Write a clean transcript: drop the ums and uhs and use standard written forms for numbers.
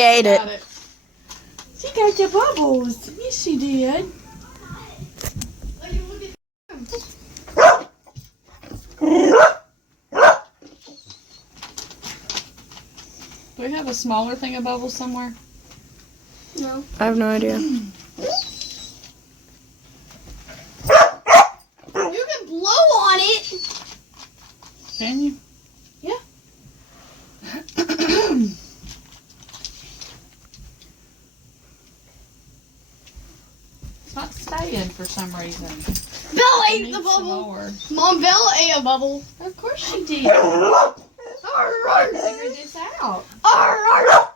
ate it. Got it. She got the bubbles. Yes, she did. Do we have a smaller thing of bubbles somewhere? No. I have no idea. You can blow on it. Can you? Yeah. It's not staying for some reason. Belle I ate need the some bubble. more. Mom, Belle ate a bubble. Of course she did. Arr, arr. Figure this out. Arr, arr.